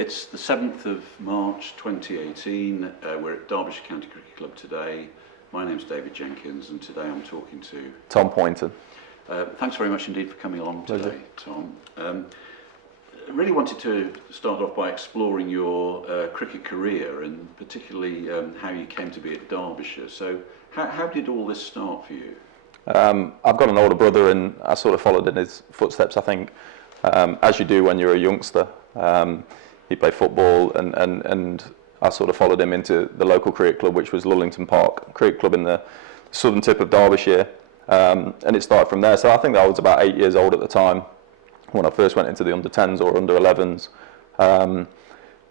It's the 7th of March 2018. We're at Derbyshire County Cricket Club today. My name's David Jenkins, and today I'm talking to Tom Poynton. Thanks very much indeed for coming along today, Pleasure. Tom. I really wanted to start off by exploring your cricket career, and particularly how you came to be at Derbyshire. So how did all this start for you? I've got an older brother, and I sort of followed in his footsteps, I think, as you do when you're a youngster. He played football, and I sort of followed him into the local cricket club, which was Lullington Park Cricket Club in the southern tip of Derbyshire, and it started from there. So I think I was about 8 years old at the time when I first went into the under-10s or under-11s, and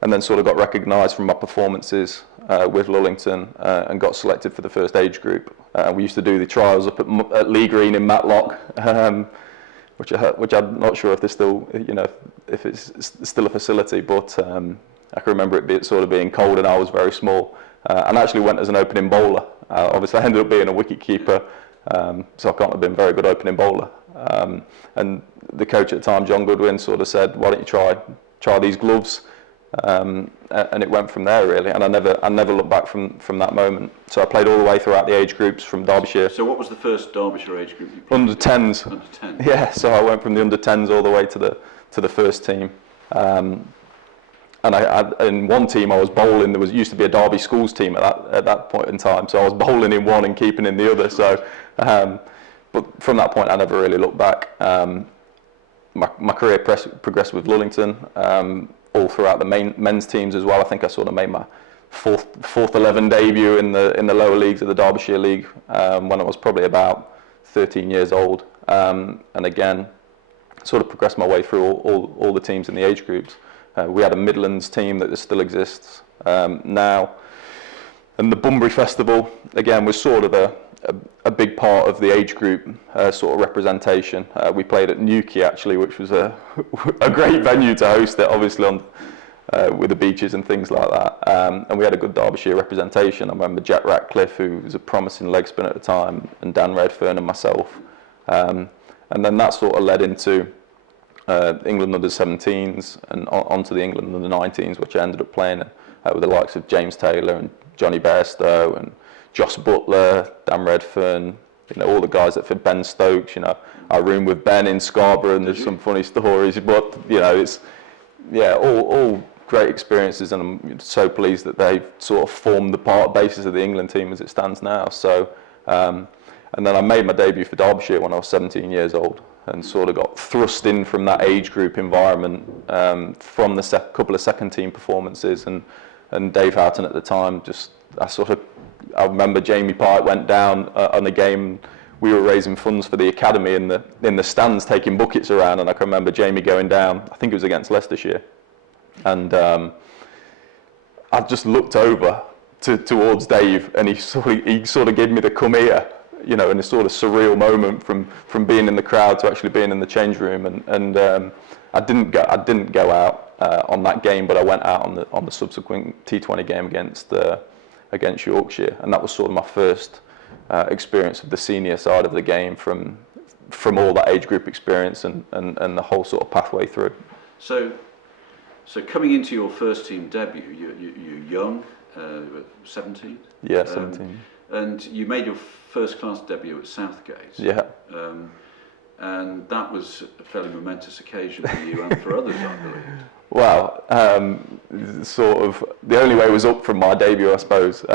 then sort of got recognised from my performances with Lullington and got selected for the first age group. We used to do the trials up at Lee Green in Matlock, which I'm not sure if there's still, if it's still a facility, but I can remember it sort of being cold and I was very small, and I actually went as an opening bowler. Obviously I ended up being a wicket keeper, so I can't have been a very good opening bowler. And the coach at the time, John Goodwin, sort of said, "Why don't you try these gloves?" And it went from there really, and I never looked back from that moment. So I played all the way throughout the age groups from Derbyshire. So what was the first Derbyshire age group you played? Under-10s. Under-10s. Yeah, so I went from the under-10s all the way to the first team. And in one team I was bowling. There used to be a Derby schools team at that point in time, so I was bowling in one and keeping in the other. So, but from that point I never really looked back. My career progressed with Lullington. All throughout the men's teams as well. I think I sort of made my fourth 11 debut in the lower leagues of the Derbyshire League when I was probably about 13 years old, and again sort of progressed my way through all the teams in the age groups. We had a Midlands team that still exists now, and the Bunbury Festival again was sort of a big part of the age group sort of representation. We played at Newquay actually, which was a great venue to host it, obviously with the beaches and things like that. And we had a good Derbyshire representation. I remember Jack Ratcliffe, who was a promising leg spinner at the time, and Dan Redfern and myself. And then that sort of led into England under-17s and onto the England under-19s, which I ended up playing with the likes of James Taylor and Johnny Bairstow and Joss Butler, Dan Redfern, all the guys that fit, Ben Stokes. I roomed with Ben in Scarborough, and there's some funny stories. But it's all great experiences, and I'm so pleased that they've sort of formed the basis of the England team as it stands now. So, and then I made my debut for Derbyshire when I was 17 years old, and sort of got thrust in from that age group environment from the couple of second team performances, and Dave Houghton at the time. I remember Jamie Pike went down on a game. We were raising funds for the academy in the stands, taking buckets around, and I can remember Jamie going down. I think it was against Leicestershire, and I just looked over towards Dave, and he sort of gave me the come here, in a sort of surreal moment from being in the crowd to actually being in the change room, and I didn't go out on that game, but I went out on the subsequent T20 game against Yorkshire, and that was sort of my first experience of the senior side of the game from all that age group experience and the whole sort of pathway through. So coming into your first team debut, you're young, 17? Yeah, 17. And you made your first class debut at Southgate. Yeah. And that was a fairly momentous occasion for you and for others, I believe. Well, sort of the only way was up from my debut, I suppose.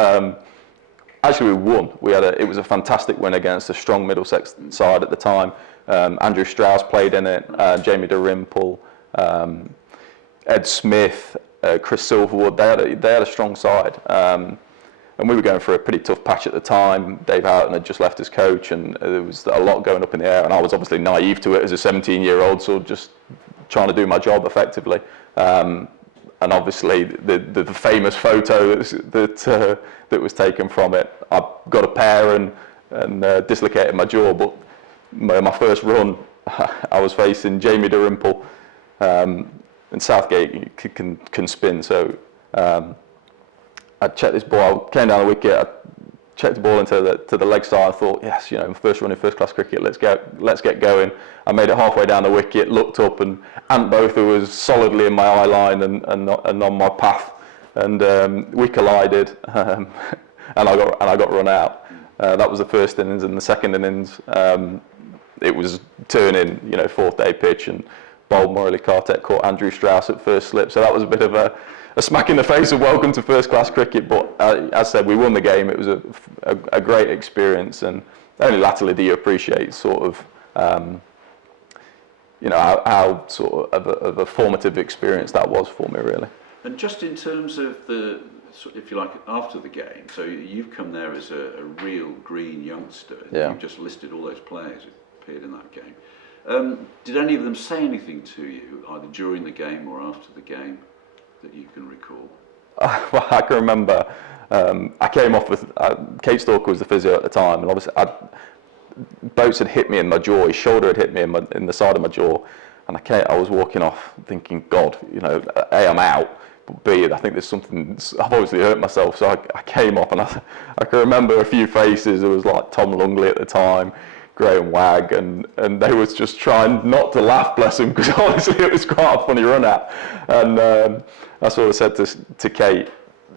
Actually, we won. It was a fantastic win against a strong Middlesex side at the time. Andrew Strauss played in it, Jamie Dalrymple, Ed Smith, Chris Silverwood. They had a strong side, and we were going through a pretty tough patch at the time. Dave Houghton had just left as coach, and there was a lot going up in the air, and I was obviously naive to it as a 17-year-old, so just trying to do my job effectively. And obviously the famous photo that was taken from it, I got a pair and dislocated my jaw, but my first run I was facing Jamie Dalrymple, and Southgate can spin, so I checked this ball, I came down the wicket, I checked the ball into the leg side. I thought, yes, you know, first run in first class cricket, let's get going. I made it halfway down the wicket, looked up, and Ant Botha was solidly in my eye line and on my path, and we collided, and I got run out. That was the first innings. And the second innings, it was turning, you know, fourth day pitch, and bowled Morley Kartek, caught Andrew Strauss at first slip. So that was a bit of a smack in the face of welcome to first class cricket. But as I said, we won the game. It was a great experience, and only latterly do you appreciate sort of, you know, how sort of a formative experience that was for me, really. And just in terms of the, if you like, after the game, so you've come there as a real green youngster. Yeah. You've just listed all those players who appeared in that game. Did any of them say anything to you, either during the game or after the game, that you can recall? Well, I can remember, I came off with, Kate Stalker was the physio at the time, and obviously Boats had hit me in my jaw, his shoulder had hit me in the side of my jaw, and I was walking off thinking, God, you know, A, I'm out, but B, I think there's something, I've obviously hurt myself. So I came off, and I can remember a few faces. There was like Tom Lungley at the time, Graham Wagg, and they was just trying not to laugh, bless them, because honestly it was quite a funny run out. And I sort of said to Kate,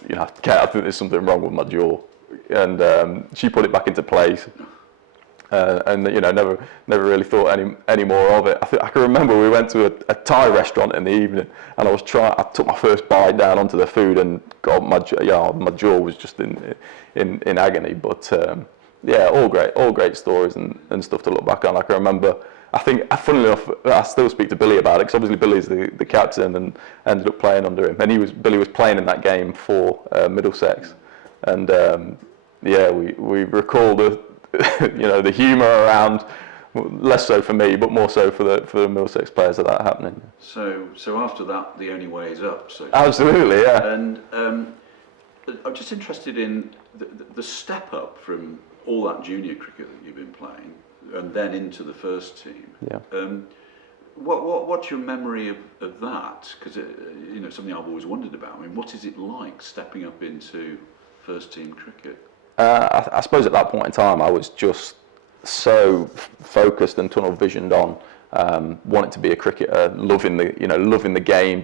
you know, Kate, I think there's something wrong with my jaw, and she put it back into place. And you know, never really thought any more of it. I can remember we went to a Thai restaurant in the evening, and I took my first bite down onto the food, and God, my jaw was just in agony. But yeah, all great stories and stuff to look back on. I can remember, I think, funnily enough, I still speak to Billy about it, because obviously Billy's the captain and ended up playing under him, and Billy was playing in that game for Middlesex, and yeah, we recall the you know, the humour around, less so for me, but more so for the Middlesex players of that happening. So after that, the only way is up. So absolutely, yeah. And I'm just interested in the step up from all that junior cricket that you've been playing, and then into the first team. Yeah. What's your memory of that? Because you know, something I've always wondered about. I mean, what is it like stepping up into first team cricket? I suppose at that point in time, I was just so focused and tunnel visioned on wanting to be a cricketer, loving the game.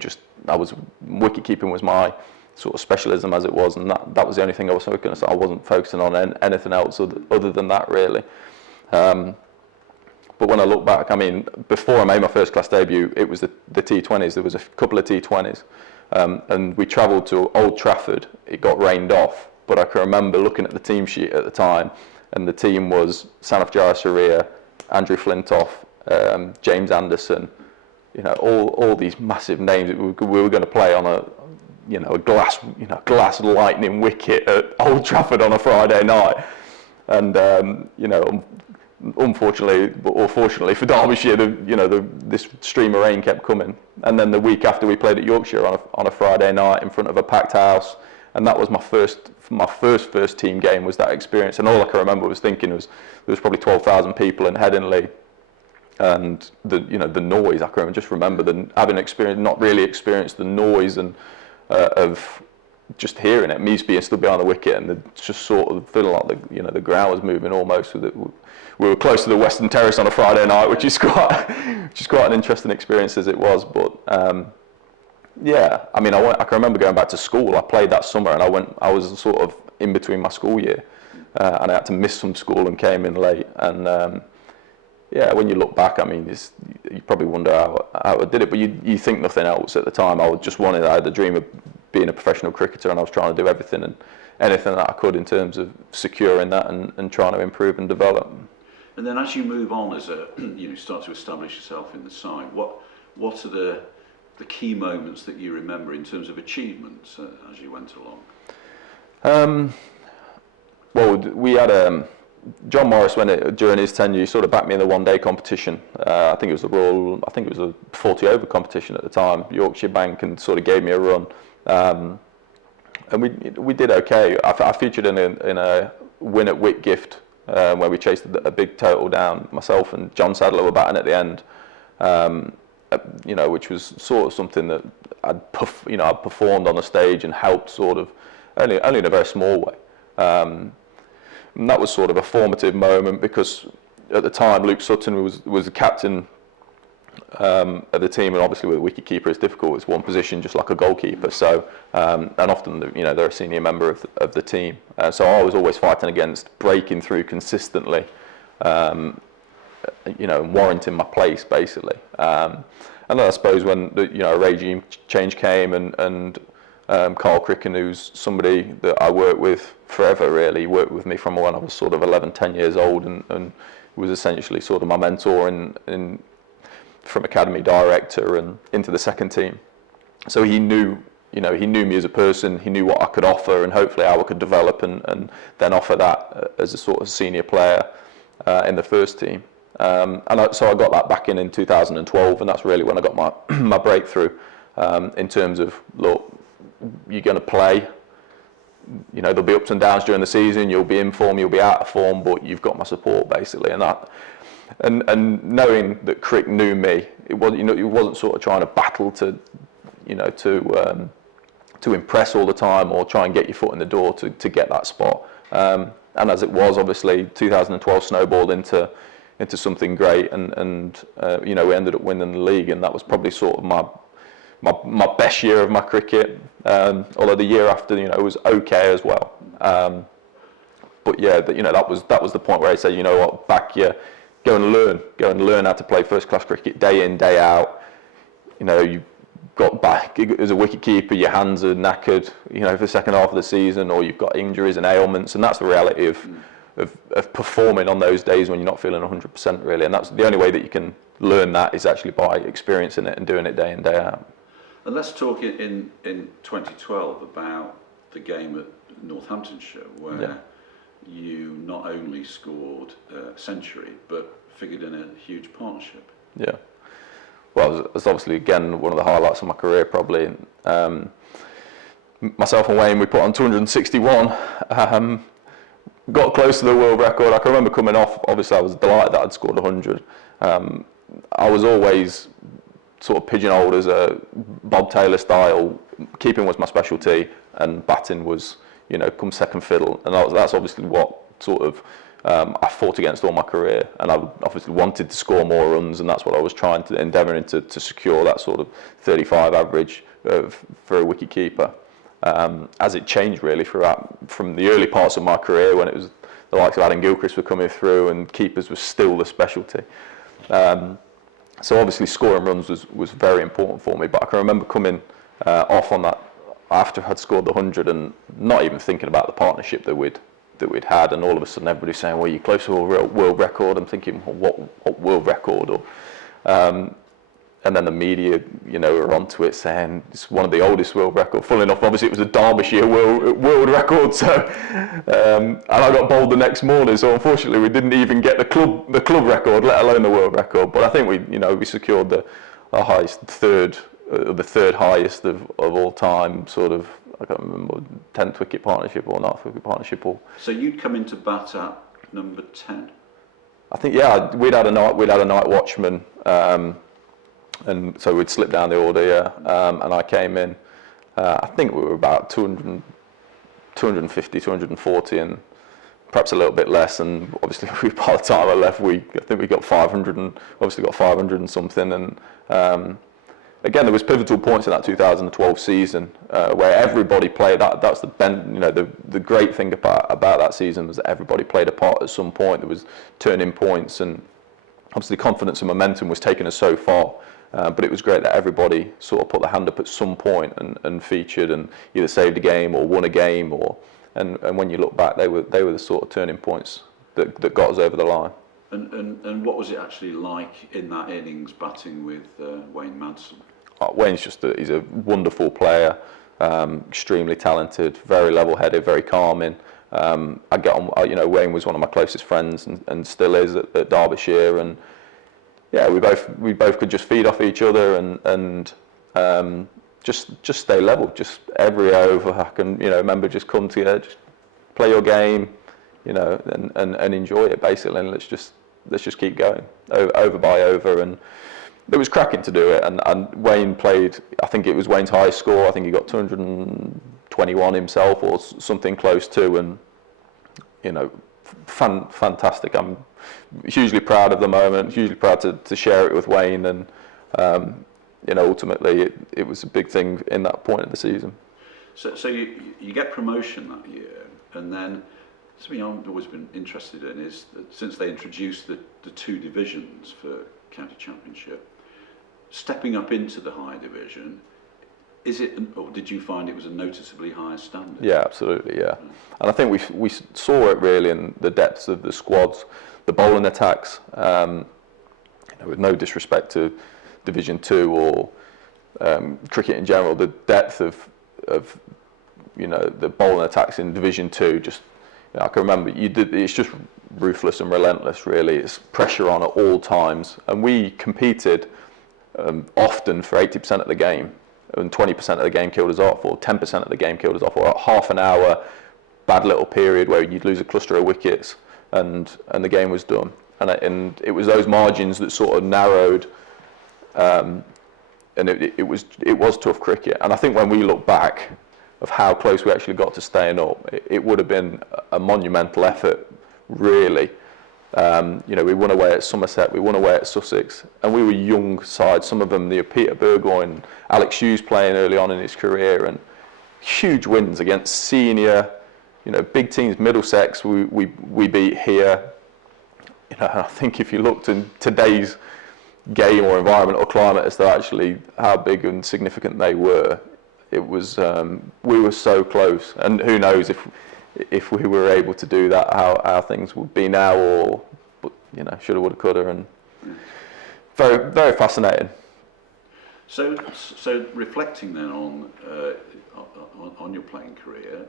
Wicket keeping was my sort of specialism, as it was, and that was the only thing I was focusing on. I wasn't focusing on anything else other than that, really. But when I look back, I mean, before I made my first class debut, it was the T20s. There was a couple of T20s, and we travelled to Old Trafford. It got rained off. But I can remember looking at the team sheet at the time, and the team was Sanaf Jayasuriya, Andrew Flintoff, James Anderson, you know, all these massive names. We were going to play on a glass lightning wicket at Old Trafford on a Friday night, and you know, unfortunately, or fortunately for Derbyshire, this stream of rain kept coming. And then the week after, we played at Yorkshire on a Friday night in front of a packed house. And that was my first team game, was that experience. And all I can remember was thinking there was probably 12,000 people in Headingley, and the noise. I can just remember not really experienced the noise and of just hearing it. Me still behind the wicket, and just sort of feeling like the ground was moving almost. We were close to the Western Terrace on a Friday night, which is quite an interesting experience as it was. But yeah, I mean, I can remember going back to school. I played that summer, and I was sort of in between my school year, and I had to miss some school and came in late. And yeah, when you look back, I mean, you probably wonder how I did it, but you think nothing else at the time. I had the dream of being a professional cricketer, and I was trying to do everything and anything that I could in terms of securing that and trying to improve and develop. And then as you move on, as start to establish yourself in the side, what are the key moments that you remember in terms of achievements as you went along? Well, we had John Morris, during his tenure, he sort of backed me in the one-day competition. I think it was a 40-over competition at the time, Yorkshire Bank, and sort of gave me a run. And we did okay. I featured in a win at Whitgift, where we chased a big total down. Myself and John Sadler were batting at the end. Which was sort of something that I'd performed on the stage and helped sort of only in a very small way. And that was sort of a formative moment because at the time Luke Sutton was the captain of the team, and obviously with a wicket keeper it's difficult. It's one position, just like a goalkeeper. So and often they're a senior member of the team. So I was always fighting against breaking through consistently, and warranting my place basically. And then I suppose when a regime change came and Carl Cricken, who's somebody that I worked with forever really, worked with me from when I was sort of 11, 10 years old, and was essentially sort of my mentor in from academy director and into the second team. So he knew me as a person, he knew what I could offer and hopefully how I could develop and then offer that as a sort of senior player in the first team. So I got that back in 2012, and that's really when I got my breakthrough in terms of, look, you're going to play. There'll be ups and downs during the season. You'll be in form, you'll be out of form, but you've got my support basically. And knowing that Crick knew me, it wasn't sort of trying to battle to impress all the time or try and get your foot in the door to get that spot. And as it was, obviously 2012 snowballed into something great, and we ended up winning the league, and that was probably sort of my best year of my cricket. Although the year after, was okay as well. But yeah, that was the point where I said, what, back you, go and learn how to play first class cricket day in, day out. You got back as a wicket keeper, your hands are knackered, for the second half of the season, or you've got injuries and ailments, and that's the reality of performing on those days when you're not feeling 100% really. And that's the only way that you can learn that is actually by experiencing it and doing it day in, day out. And let's talk in 2012 about the game at Northamptonshire, where you not only scored a century but figured in a huge partnership. Yeah. Well, it's obviously again one of the highlights of my career probably. Myself and Wayne, we put on 261. Got close to the world record. I can remember coming off. Obviously, I was delighted that I'd scored 100. I was always sort of pigeonholed as a Bob Taylor style. Keeping was my specialty, and batting was, come second fiddle. And that's obviously what sort of I fought against all my career, and I obviously wanted to score more runs, and that's what I was endeavouring to secure, that sort of 35 average for a wicket keeper. As it changed really from the early parts of my career when it was the likes of Adam Gilchrist were coming through and keepers was still the specialty. So obviously scoring runs was very important for me, but I can remember coming off on that after I'd scored the 100 and not even thinking about the partnership that we'd had, and all of a sudden everybody's saying, well, you're close to a world record. I'm thinking, well, what world record? And then the media, are onto it saying it's one of the oldest world records. Funnily enough, obviously it was a Derbyshire world record. So, and I got bowled the next morning. So unfortunately, we didn't even get the club record, let alone the world record. But I think we secured the third highest of all time. Sort of, I can't remember, 10th wicket partnership or 9th wicket partnership. So you'd come into bat at number 10. I think we'd had a night watchman. And so we'd slip down the order, and I came in. I think we were about 250, 240, and perhaps a little bit less. And obviously, by the time I left, I think we got 500, and obviously got 500 and something. And again, there was pivotal points in that 2012 season where everybody played. That's the great thing about that season was that everybody played a part at some point. There was turning points, and obviously confidence and momentum was taking us so far. But it was great that everybody sort of put their hand up at some point and featured and either saved a game or won a game, and when you look back, they were the sort of turning points that got us over the line. And what was it actually like in that innings batting with Wayne Madsen? Wayne's he's a wonderful player, extremely talented, very level-headed, very calming. I get on. Wayne was one of my closest friends and still is at Derbyshire, and yeah, we both could just feed off each other and just stay level. Just every over, I can remember just come together, just play your game, and enjoy it basically. And let's just keep going over by over. And it was cracking to do it. And Wayne played. I think it was Wayne's highest score. I think he got 221 himself or something close to. And fantastic. I'm hugely proud of the moment, hugely proud to share it with Wayne, and ultimately it was a big thing in that point of the season. So you get promotion that year, and then something I've always been interested in is that since they introduced the two divisions for county championship, stepping up into the higher division, or did you find it was a noticeably higher standard? Yeah, absolutely, yeah. And I think we saw it really in the depths of the squads, the bowling attacks. With no disrespect to Division 2 or cricket in general, the depth of the bowling attacks in Division 2, just I can remember it's just ruthless and relentless, really. It's pressure on at all times, and we competed often for 80% of the game, and 20% of the game killed us off, or 10% of the game killed us off, or half an hour bad little period where you'd lose a cluster of wickets and the game was done. And it was those margins that sort of narrowed, and it was tough cricket. And I think when we look back of how close we actually got to staying up, it would have been a monumental effort, really. We won away at Somerset, we won away at Sussex, and we were young sides. Some of them, Peter Burgoyne, Alex Hughes playing early on in his career, and huge wins against senior, big teams. Middlesex, we beat here. I think if you looked in today's game or environment or climate as to actually how big and significant they were, it was we were so close. And who knows if we were able to do that, how things would be now, or shoulda, woulda, coulda, and very, very fascinating. So reflecting then on your playing career,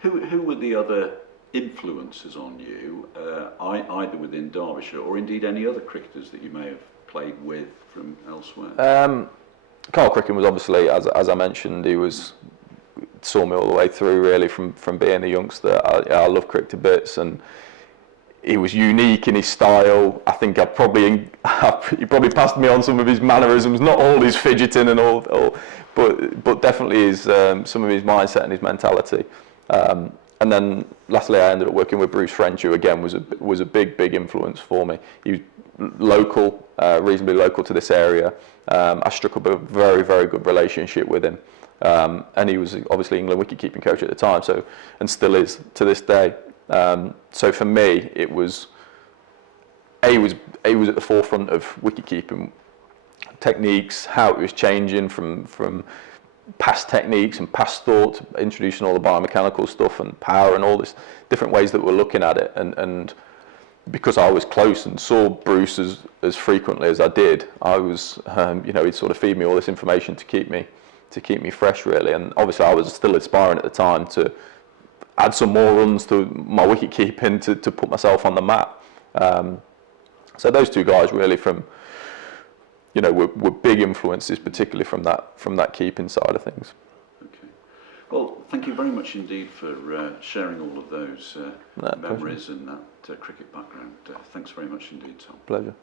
who were the other influences on you, either within Derbyshire or indeed any other cricketers that you may have played with from elsewhere? Carl Cricken was obviously, as I mentioned, he saw me all the way through, really, from being a youngster. I love cricket to bits, and he was unique in his style. I think he probably passed me on some of his mannerisms, not all his fidgeting and all, but definitely some of his mindset and his mentality. And then lastly, I ended up working with Bruce French, who again was a big influence for me. He was local, reasonably local to this area. I struck up a very, very good relationship with him. And he was obviously England wicket-keeping coach at the time, and still is to this day. So for me, he was at the forefront of wicket-keeping techniques, how it was changing from past techniques and past thought, introducing all the biomechanical stuff and power and all this different ways that we're looking at it. And because I was close and saw Bruce as frequently as I did, I was, he'd sort of feed me all this information to keep me fresh, really. And obviously I was still aspiring at the time to add some more runs to my wicket keeping to put myself on the map. So those two guys really were big influences, particularly from that keeping side of things. Okay. Well, thank you very much indeed for sharing all of those memories and that cricket background. Thanks very much indeed, Tom. Pleasure.